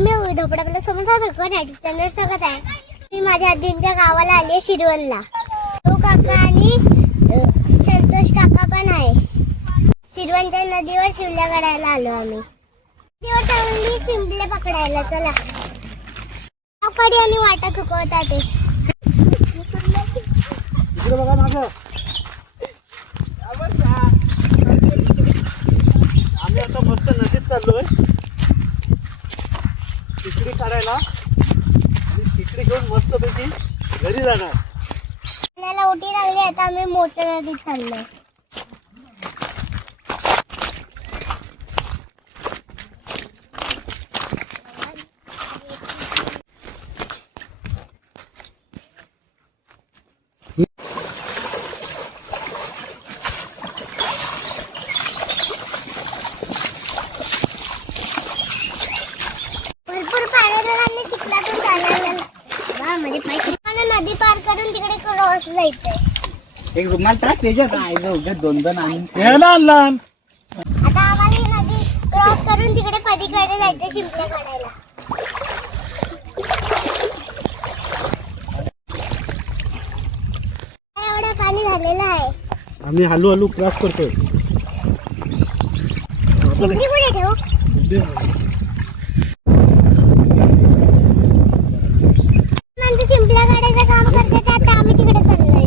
मी धोपडापला समोर चॅनल सांगत आहे. मी माझ्या आजींच्या गावाला आली आहे शिरवणला. तो काका आणि संतोष काका पण आहे. शिरवणच्या नदीवर शिवल्या काढायला आलो आम्ही. नदीवर चांगली शिंपले पकडायला. चला कडी आणि वाटा चुकवता ते. बघा माझं आम्ही आता मस्त नदीत चाललोय खिचडी काढायला आणि खिचडी घेऊन मस्त पैकी घरी जाणार. पाण्याला उठी लागली. आता आम्ही मोठ्या नदीत चाललोय. नदी पार करून तिकडे क्रॉस जायचंय. एक रुमाल टाक त्याच्यात आहे दोन आणि आता आम्हाला नदी क्रॉस करून तिकडे पलीकडे जायचं शिंपल्या काढायला. एवढं पाणी झालेलं आहे. आम्ही हळूहळू क्रॉस करतोय. शिंपली कुठे ठेवू? शिंपल्या काढायचं काम करते आता आम्ही तिकडे चाललोय.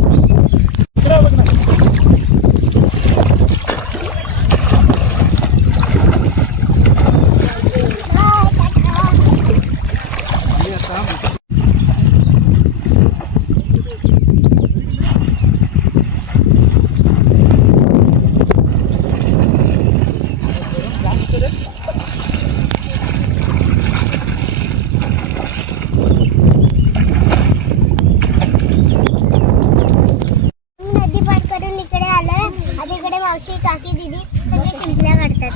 मावशी काकी दीदी सगळे शिंपल्या काढतात.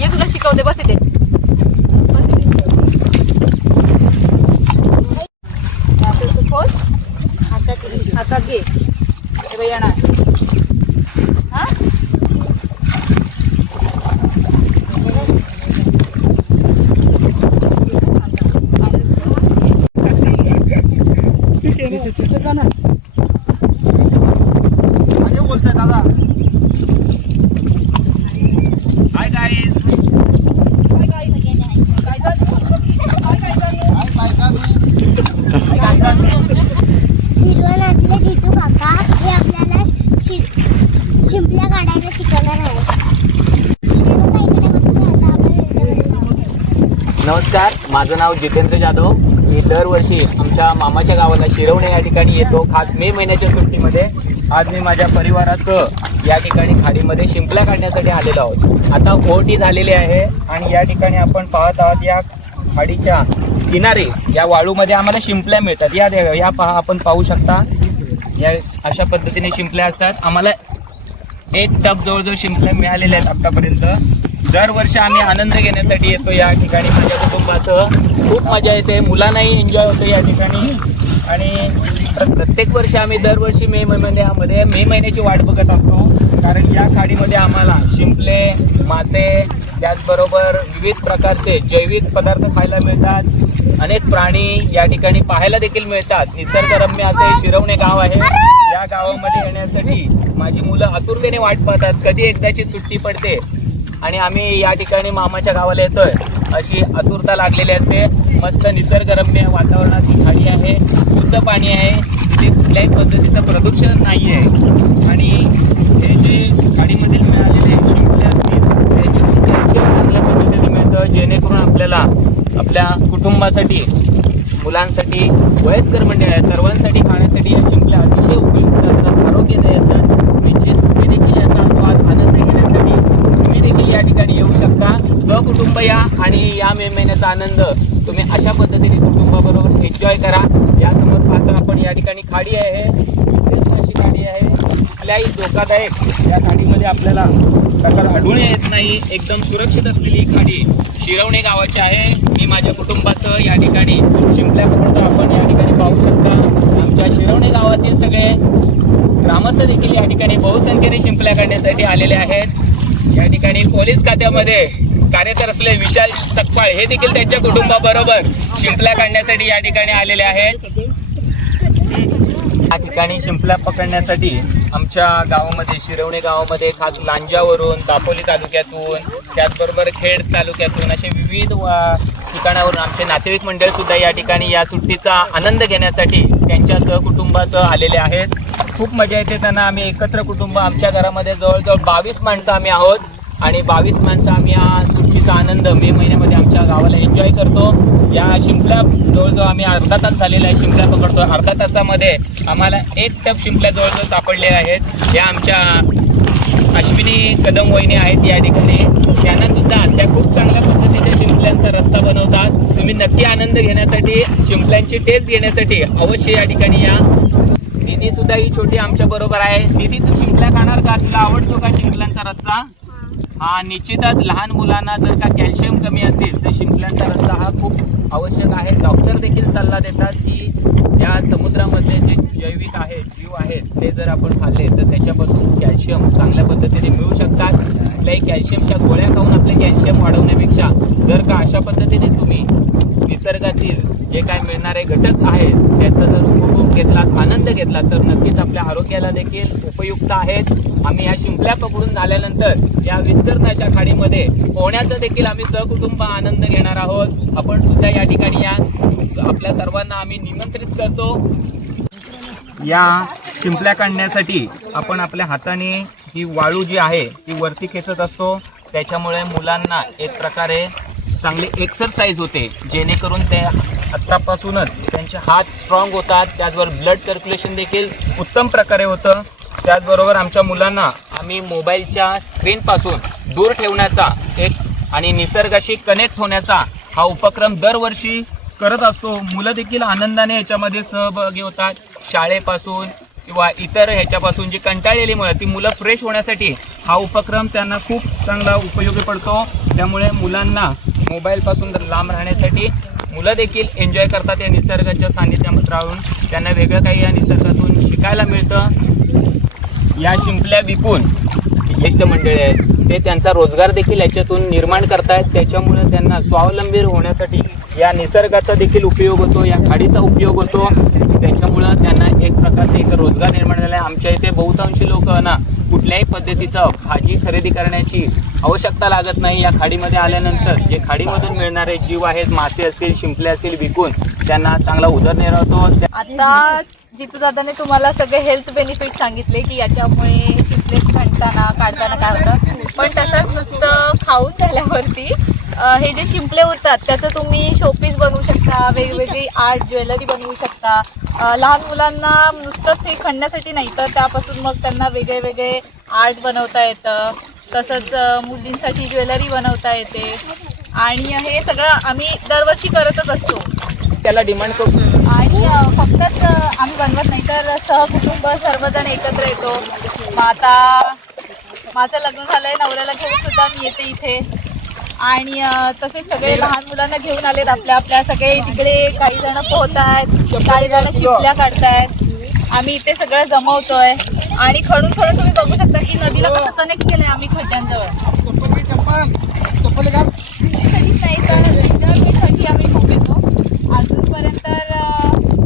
ये तुला शिकवते. बस इथे हातात घे. येणार हा बोलताय दादा. Hi guys. शिरवणातले जितू काका हे आपल्याला शिंपल्या काढायला शिकवणार आहे. नमस्कार, माझं नाव जितेंद्र जाधव. मी दरवर्षी आमच्या मामाच्या गावाला शिरवणे या ठिकाणी येतो, खास मे महिन्याच्या सुट्टीमध्ये. आज मी माझ्या परिवारासह या ठिकाणी खाडीमध्ये शिंपल्या काढण्यासाठी आलेलो आहोत. आता ओहोटी झालेली आहे आणि या ठिकाणी आपण पाहत आहात या खाडीच्या किनारे या वाळूमध्ये आम्हाला शिंपल्या मिळतात. या पहा, आपण पाहू शकता. या अशा पद्धतीने शिंपल्या असतात. आम्हाला एक टप जवळजवळ शिंपल्या मिळालेल्या आहेत आतापर्यंत. दरवर्षी आम्ही आनंद घेण्यासाठी येतो या ठिकाणी माझ्या कुटुंबासह. खूप मजा येते, मुलांनाही एन्जॉय होतं या ठिकाणी. आणि प्रत्येक वर्षी आम्ही दरवर्षी मे महिन्याची वाट बघत असतो, कारण या खाडीमध्ये आम्हाला शिंपले, मासे, त्याचबरोबर विविध प्रकारचे जैविक पदार्थ खायला मिळतात. अनेक प्राणी या ठिकाणी पाहायला देखील मिळतात. निसर्गरम्य असे शिरवणे गाव आहे. या गावामध्ये येण्यासाठी माझी मुलं आतुरतेने वाट पाहतात, कधी एकदाची सुट्टी पडते आणि आम्ही या ठिकाणी मामाच्या गावाला येतोय अशी आतुरता लागलेली असते. मस्त निसर्गरम्य वातावरणात ही खाडी आहे. शुद्ध पाणी आहे. तिथे कुठल्याही पद्धतीचं प्रदूषण नाही आहे. आणि हे जे खाडीमधील मिळालेले शिंपले असतील त्याची तुमच्या चांगल्या पद्धतीने मिळतं, जेणेकरून आपल्याला आपल्या कुटुंबासाठी, मुलांसाठी, वयस्कर मंडळी सर्वांसाठी खाण्यासाठी या शिंपल्या अतिशय उपयुक्त असतात, आरोग्यदायी असतात. निश्चित तुम्ही देखील याचा स्वाद आनंद घेण्यासाठी तुम्ही देखील या ठिकाणी येऊ शकता. सहकुटुंब या आणि या मे महिन्याचा आनंद तुम्ही अशा पद्धतीने कुटुंबाबरोबर एन्जॉय करा. यासमोर पाहता आपण या ठिकाणी खाडी आहे. अशी खाडी आहे. कुठल्याही धोकादायक या खाडीमध्ये आपल्याला प्रकार आढळून येत नाही. एकदम सुरक्षित असलेली ही खाडी शिरवणे गावाची आहे. मी माझ्या कुटुंबासह या ठिकाणी शिंपल्या पकडतो. आपण या ठिकाणी पाहू शकता. आमच्या शिरवणे गावातील सगळे ग्रामस्थ देखील या ठिकाणी बहुसंख्येने शिंपल्या काढण्यासाठी आलेले आहेत. या ठिकाणी पोलीस खात्यामध्ये कार्यरत असलेले विशाल सकपाळ हे देखील त्यांच्या कुटुंबाबरोबर शिंपल्या काढण्यासाठी या ठिकाणी आलेले आहेत. या ठिकाणी शिंपल्या पकडण्यासाठी आमच्या गावामध्ये शिरवणे गावामध्ये खास लांजावरून, दापोली तालुक्यातून, त्याचबरोबर खेड तालुक्यातून असे विविध ठिकाणावरून आमचे नातेवाईक मंडळ सुद्धा या ठिकाणी या सुट्टीचा आनंद घेण्यासाठी त्यांच्या सहकुटुंबासह आलेले आहेत. खूप मजा येते त्यांना. आम्ही एकत्र कुटुंब, आमच्या घरामध्ये जवळजवळ 22 माणसं आम्ही आहोत आणि 22 माणसं आम्ही हा सुट्टीचा आनंद मे महिन्यामध्ये आमच्या गावाला एन्जॉय करतो. या शिंपल्या जवळजवळ आम्ही अर्धा तास झालेला आहे शिंपल्या पकडतो. अर्धा तासामध्ये आम्हाला 1 टप शिंपल्या जवळजवळ सापडलेल्या आहेत. या आमच्या अश्विनी कदम वहिनी आहेत या ठिकाणी. त्यांना सुद्धा त्या खूप चांगल्या पद्धतीच्या शिंपल्यांचा रस्सा बनवतात. तुम्ही नक्की आनंद घेण्यासाठी, शिंपल्यांची टेस्ट घेण्यासाठी अवश्य या ठिकाणी या. दीदी सुद्धा ही छोटी आमच्या बरोबर आहे. दीदी, तू शिंपल्या खाणार का? तुला आवडतो का शिंपल्यांचा रस्सा? हा, निश्चितच लहान मुलांना जर का कॅल्शियम कमी असतील तर शिंपल्यांचा रस्सा हा खूप आवश्यक आहे. डॉक्टर देखील सल्ला देतात की या समुद्रामधले जे जैविक आहेत, जीव आहेत, ते जर आपण खाल्ले तर त्याच्यापासून कॅल्शियम चांगल्या पद्धतीने मिळू शकतात. कुठल्याही कॅल्शियमच्या गोळ्या खाऊन आपले कॅल्शियम वाढवण्यापेक्षा जर का अशा पद्धतीने तुम्ही निसर्गातील जे काय मिळणारे घटक आहेत त्याचा जर उपभोग घेतला, आनंद घेतला तर नक्कीच आपल्या आरोग्याला देखील उपयुक्त आहेत. आम्ही या शिंपल्या पकडून झाल्यानंतर या विस्तीर्ण अशा खाडीमध्ये पोहण्याचा देखील आम्ही सहकुटुंब आनंद घेणार आहोत. आपण सुद्धा या ठिकाणी या. आपल्या सर्वांना आम्ही निमंत्रित करतो. या शिंपल्या काढण्यासाठी आपण आपल्या हाताने ही वाळू जी आहे ती वरती खेचत असतो. त्याच्यामुळे मुलांना एक प्रकारे चांगली एक्सरसाइज होते, जेणेकरून ते आत्तापासूनच त्यांचे हात स्ट्रॉंग होतात. त्याचबरोबर ब्लड सर्क्युलेशन देखील उत्तम प्रकारे होतं. त्याचबरोबर आमच्या मुलांना आम्ही मोबाईलच्या स्क्रीनपासून दूर ठेवण्याचा एक आणि निसर्गाशी कनेक्ट होण्याचा हा उपक्रम दरवर्षी करत असतो. मुलं देखील आनंदाने ह्याच्यामध्ये सहभागी होतात. शाळेपासून किंवा इतर ह्याच्यापासून जी कंटाळलेली मुलं, ती मुलं फ्रेश होण्यासाठी हा उपक्रम त्यांना खूप चांगला उपयोगी पडतो. त्यामुळे मुलांना मोबाईलपासून लांब राहण्यासाठी मुलं देखील एन्जॉय करतात. या निसर्गाच्या सान्निध्यामध्ये राहून त्यांना वेगळं काही या निसर्गातून शिकायला मिळतं. या शिंपल्या विकून ज्येष्ठ मंडळी आहेत ते त्यांचा रोजगार देखील याच्यातून निर्माण करतायत. त्याच्यामुळे त्यांना स्वावलंबी होण्यासाठी या निसर्गाचा देखील उपयोग होतो, या खाडीचा उपयोग होतो. त्याच्यामुळं त्यांना एक प्रकारचा इथं रोजगार निर्माण झाला आहे. आमच्या इथे बहुतांशी लोक ना कुठल्याही पद्धतीचं भाजी खरेदी करण्याची आवश्यकता लागत नाही. या खाडीमध्ये आल्यानंतर जे खाडीमधून मिळणारे जीव आहेत, मासे असतील, शिंपले असतील, विकून त्यांना चांगला उदरनिर्वाह होतो. आता जितू दादाने तुम्हाला सगळे हेल्थ बेनिफिट सांगितले की याच्यामुळे शिंपले काढताना काय होतं, पण तसंच नुसतं खाऊन झाल्यावरती हे जे शिंपले उरतात त्याचं तुम्ही शोपीस बनवू शकता, वेगवेगळी आर्ट ज्वेलरी बनवू शकता. लहान मुलांना नुसतंच हे खणण्यासाठी नाही तर त्यापासून मग त्यांना वेगळे वेगळे आर्ट बनवता येतं. तसंच मुलींसाठी ज्वेलरी बनवता येते आणि हे सगळं आम्ही दरवर्षी करतच असतो. त्याला डिमांड करतो आणि फक्तच आम्ही बनवत नाही तर सहकुटुंब सर्वजण एकत्र येतो. मग आता माझं लग्न झालंय, नवऱ्याला घेऊन सुद्धा मी येते इथे आणि तसेच सगळे लहान मुलांना घेऊन आलेत आपल्या सगळे तिकडे. काही जण पोहतायत, काही जण शिंपल्या काढतायत. आम्ही इथे सगळं जमवतोय आणि खडून तुम्ही बघू शकता की नदीला कसं कनेक्ट केलंय आम्ही खड्ड्यांजवळ. नाही तर एन्जॉयमेंटसाठी आम्ही खूप येतो. अजूनपर्यंत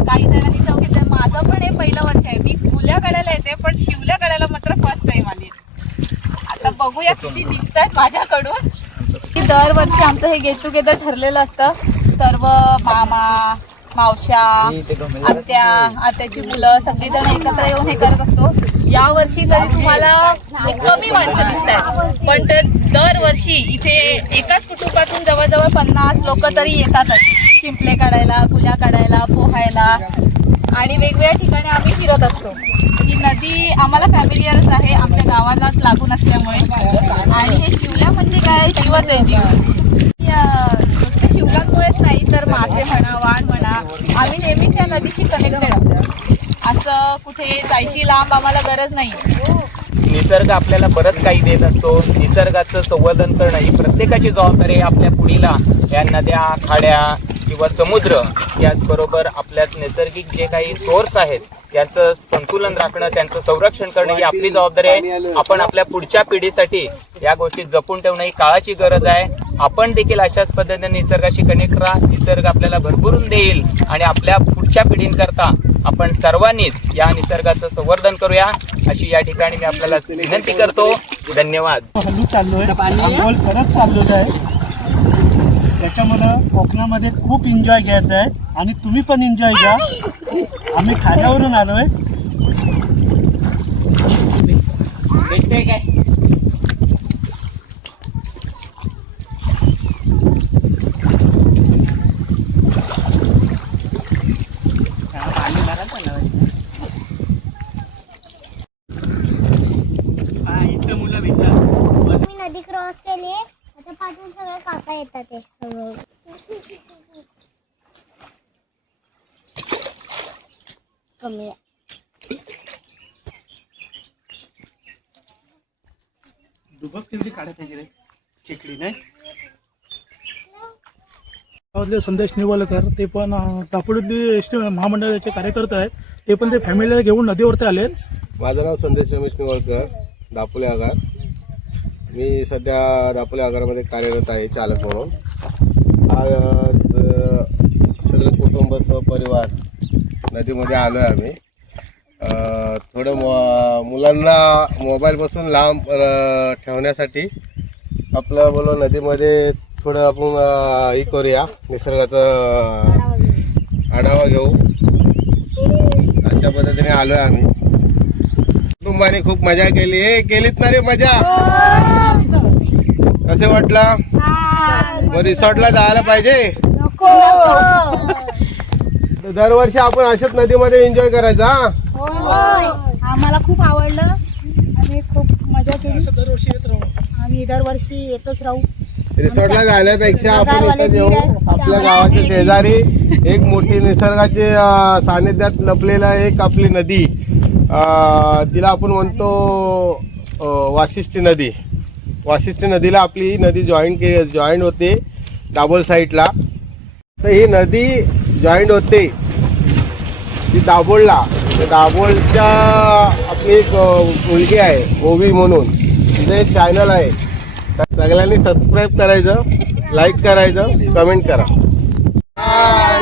काही जणांनी जाऊ घेतलंय. माझं पण हे पहिलं वर्ष आहे. मी फुल्या काढायला येते पण शिवल्या काढायला मात्र फर्स्ट टाइम आली. आता बघूया किती निघतायत माझ्याकडून. दरवर्षी आमचं हे गेट टुगेदर ठरलेलं असतं. सर्व मामा, मावश्या, आत्याची मुलं सगळीजण एकत्र येऊन हे करत असतो. यावर्षी तरी तुम्हाला कमी माणसं दिसत आहेत, पण तर दरवर्षी इथे एकाच कुटुंबातून जवळजवळ 50 लोक तरी येतातच शिंपले काढायला, गुल्या काढायला, पोहायला आणि वेगवेगळ्या ठिकाणी आम्ही फिरत असतो. ही नदी आम्हाला फॅमिलियरच आहे, आमच्या गावालाच लागून असल्यामुळे. आणि हे शिवल्या म्हणजे काय, जीवच आहे जीव. नुसते शिवल्यांमुळेच नाही तर मासे म्हणा, वाण म्हणा, आम्ही नेहमीच या नदीशी कनेक्टेड. असं कुठे जायची लांब आम्हाला गरज नाही. निसर्ग आपल्याला बरंच काही देत असतो. निसर्गाचं संवर्धन करणं ही प्रत्येकाची जबाबदारी आहे. आपल्या पुढीला या नद्या, खाड्या किंवा समुद्र, याचबरोबर आपल्यात नैसर्गिक जे काही सोर्स आहेत त्यांचं संतुलन राखणं, त्यांचं संरक्षण करणं ही आपली जबाबदारी आहे. आपण आपल्या पुढच्या पिढीसाठी या गोष्टी जपून ठेवणं ही काळाची गरज आहे. आपण देखील अशाच पद्धतीने निसर्गाशी कनेक्ट राहा. निसर्ग आपल्याला भरभरून देईल आणि आपल्या पुढच्या पिढींकरता आपण सर्वांनीच या निसर्गाचं संवर्धन करूया अशी या ठिकाणी मी आपल्याला विनंती करतो. धन्यवाद. हल्ली चाललोय, आंघोळ करत चाललो आहे. त्याच्यामुळं कोकणामध्ये खूप एन्जॉय घ्यायचा आहे आणि तुम्ही पण एन्जॉय घ्या. आम्ही खाण्यावरून आलोय. भेटतंय काय? मी नदी क्रॉस केली आहे. आता पाठून सगळे काका येतात ते कमी आहे. दुबक तेवढी काढायला पाहिजे रे, खेकडी नाही. गावातले संदेश निवलकर ते पण दापोलीतली एस टी महामंडळाचे कार्यकर्ते आहेत. ते पण ते फॅमिलीला घेऊन नदीवरती आले. माझं नाव संदेश रमेश निवळकर, दापोली आगार. मी सध्या दापोली आगारामध्ये कार्यरत आहे चालक म्हणून. आज सगळे कुटुंब सहपरिवार नदीमध्ये आलो आहे आम्ही. थोडं मुलांना मोबाईलपासून लांब ठेवण्यासाठी आपलं बोलो नदीमध्ये थोडं आपण हे करूया, निसर्गाचा आढावा घेऊ अशा पद्धतीने आलो आहे आम्ही. कुटुंबाने खूप मजा केली. केलीत ना रे मजा? कसे वाटला? मग रिसॉर्टला जायला पाहिजे. दरवर्षी आपण अशाच नदीमध्ये एन्जॉय करायचा. आम्हाला खूप आवडलं आणि खूप मजा केली. दरवर्षी येत राहू. आम्ही दरवर्षी येतच राहू. रिसॉर्टला जाण्यापेक्षा आपण इथे येऊ. आपल्या गावाच्या शेजारी एक मोठी निसर्गाचे सानिध्यात लपलेला एक आपली नदी, तिला आपण म्हणतो वाशिष्ठी नदी. वाशिष्ठी नदीला आपली नदी जॉईंट होते दाभोळ साईडला. तर ही नदी जॉईंट होते ती दाभोळला. दाभोळच्या आपली एक मुलगी आहे ओवी म्हणून, तिचं एक चॅनल आहे. सगळ्यांनी सबस्क्राईब करायचं, लाईक करायचं, कमेंट करा.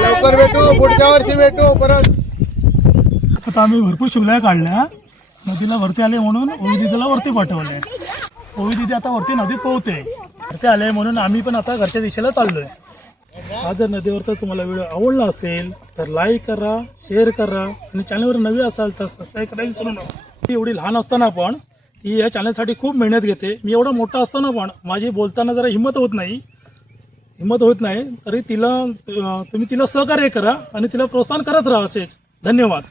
लवकर भेटू, पुढच्या वर्षी भेटू परत. आता आम्ही भरपूर शिवल्या काढल्या. नदीला वरती आले म्हणून ओवी दिदीला वरती पाठवले. ओवी दिदी आता वरती नदीत पोहते. वरती आले म्हणून आम्ही पण आता घरच्या दिशेला चाललोय. हा जर नदीवरचा तुम्हाला व्हिडिओ आवडला असेल तर लाईक करा, शेअर करा आणि चॅनलवर नवी असाल तर सबस्क्राईब करायला विसरू नका. ती एवढी लहान असताना पण ती या चॅनलसाठी खूप मेहनत घेते. मी एवढा मोठा असताना पण माझी बोलताना जरा हिंमत होत नाही तरी तिला तुम्ही तिला सहकार्य करा आणि तिला प्रोत्साहन करत राहा. असेच धन्यवाद.